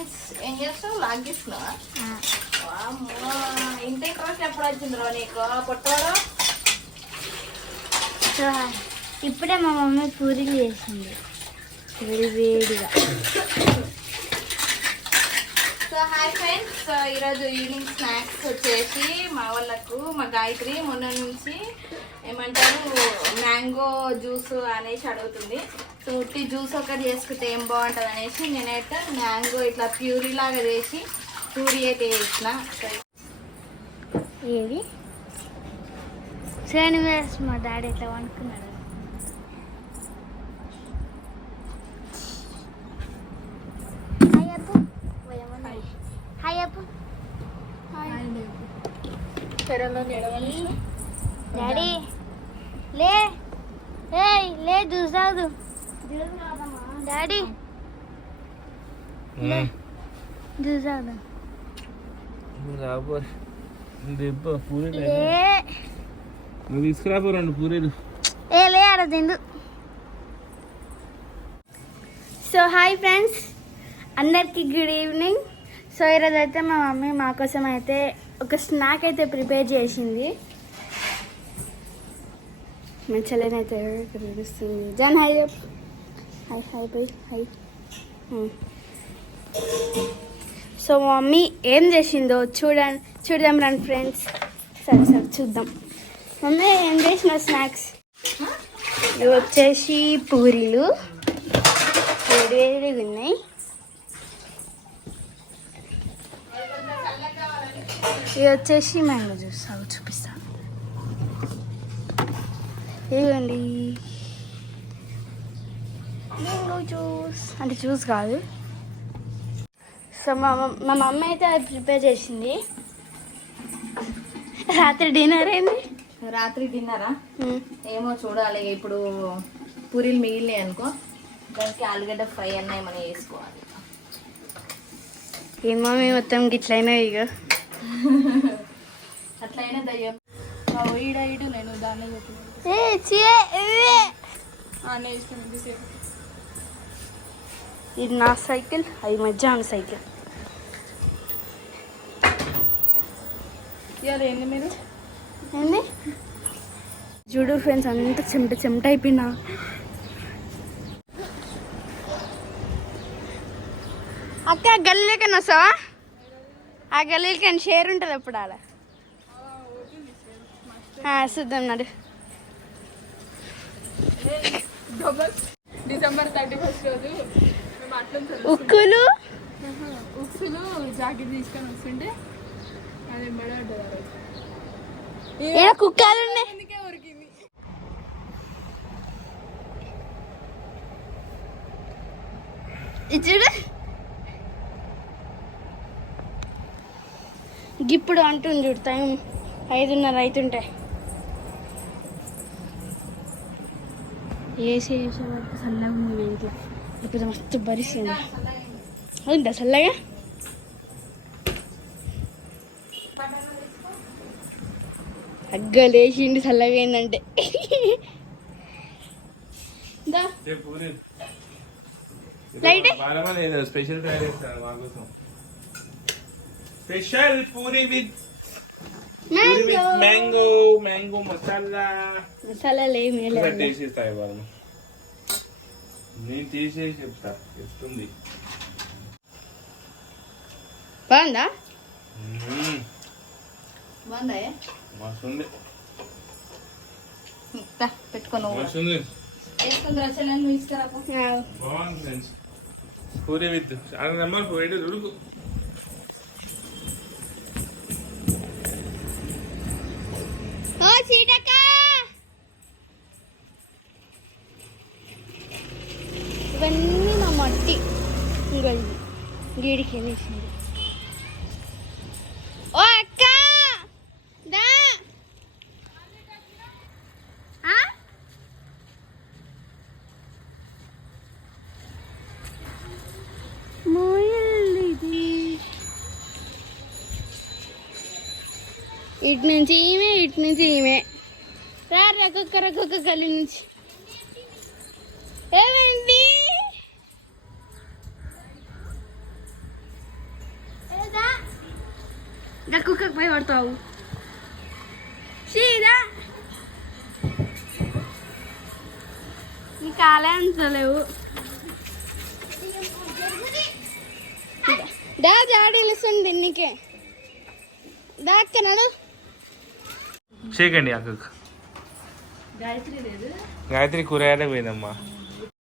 Friends ఏం చేస్తావు? Log చేస్తున్నావా? ఇంత ఇంట్రెస్ట్ ఎప్పుడు వచ్చిందిరా నీకు? పొట్టవాడు ఇప్పుడే మా మమ్మీ పూరీలు చేసింది. వేడి వేడిగా. సో హాయ్ ఫ్రెండ్స్ సో ఈరోజు ఈవినింగ్ స్నాక్స్ వచ్చేసి మా వాళ్ళకు మా గాయత్రి మొన్న నుంచి ఏమంటారు మ్యాంగో జ్యూస్ అనేసి అడుగుతుంది. సో ఉట్టి జ్యూస్ ఒకటి చేసుకుంటే ఏం బాగుంటుంది అనేసి నేనైతే మ్యాంగో ఇట్లా ప్యూరీ లాగా చేసి ప్యూరీ అయితే చేసిన. ఏది? శ్రేణి వేసి మా డాడీ ఇట్లా వండుకున్నాడు hi Appu hi Appu daddy లే ఏయ్ లే తాగు. డాడీ దెబ్బ పూరీలు నువ్వు తీసుకురాపో రెండు పూరీలు. ఏ లే ఆడ తిందు. So hi friends. అందరికీ గుడ్ ఈవినింగ్. సో ఈరోజు అయితే మా మమ్మీ మా కోసం అయితే ఒక స్నాక్ అయితే ప్రిపేర్ చేసింది. మా చెల్లెనైతే కనిపిస్తుంది జాన్ చెప్పు. Hi hi bye um. So mummy ఏం చేసిందో చూడండి చూద్దాం రండి ఫ్రెండ్స్ సరే సరే చూద్దాం. మమ్మీ ఏం చేసిన స్నాక్స్ ఇవి వచ్చేసి పూరీలు వేడి వేడిగా ఉన్నాయి ఇవి వచ్చేసి మ్యాంగో జ్యూస్ అవి చూపిస్తాను ఇవ్వండి మ్యాంగో జ్యూస్. అంటే జ్యూస్ కాదు. సో మా మమ్- మా మమ్మీ అయితే అది ప్రిపేర్ చేసింది. రాత్రి డిన్నర్ ఏంది? రాత్రి తిన్నారా ఉమ్. ఏమో చూడాలి ఇప్పుడు పూరీలు మిగిలినాయి అనుకో. దానికి ఆలుగడ్డ ఫ్రై అన్న ఏమైనా వేసుకోవాలి ఏం మమ్మీ మొత్తం గిట్లయినా ఇక అట్లయినా దయ్యం. ఈడ ఇడు నేను దాన్ని ఇది నా సైకిల్ అది మధ్యాహ్నం సైకిల్. ఏంది మీరు? ఏంది? చూడు ఫ్రెండ్స్ అంత చెమట చెమట అయిపోయినా అక్క గల్లీలకి వస్తావా? ఆ గల్లీలకి షేర్ ఉంటుంది అప్పుడు ఆడ? ఆ, చూద్దాం నాడు. డిసెంబర్ థర్టీ ఫస్ట్ రోజు ఉక్కులు ఉక్సులు జాకెట్ తీసుకొని వస్తుంటే అది మెడ కుక్కలు ఉన్నాయి. చూడు. ఇప్పుడు అంటుంది చూడు టైం ఐదున్నర అవుతుంటాయి ఏసీ వేసే వరకు చల్లగా ఉంది మా ఇంట్లో ఇప్పుడు మస్తు భరిస్తుంది అవుందా చల్లగా అగ్గ లేచిండి చల్లగా అయిందంటే. లైట్ స్పెషల్ తయారు చేస్తాను మా కోసం special puri with puri with mango mango masala. Masala చేస్తాయి వాళ్ళు నేను చేసేసి చెప్తా చెప్తుంది. బాగుందా. బాగుందా మస్తుంది. దా, పెట్టుకో నువ్వు కూడా. మస్తుంది. వేసుకుందిరా చెల్లెలు నువ్వు ఇస్తారా బాగుంది ఫ్రెండ్స్. పూరి విత్ అక్కడ నెంబర్ పోయి ఉడుకు సీటక్క ఇవన్నీ మా మట్టి. ఇంకా గీడికి వెళ్ళేసింది. ఇటు నుంచి ఈమె ఇటు నుంచి ఈమె. రా రకొక్క రకొక్క గల్లి నుంచి. ఏమండి? ఇంకా కుక్కకు పోయి పడతావు. సీదా నీ కాలే అంతలేవు దా జాడీలుస్తుంది నీకే. దాక్కనాడు నడు. అక్కకు గాయత్రి లేదు గాయత్రి కూరగాయలకు పోయిందమ్మా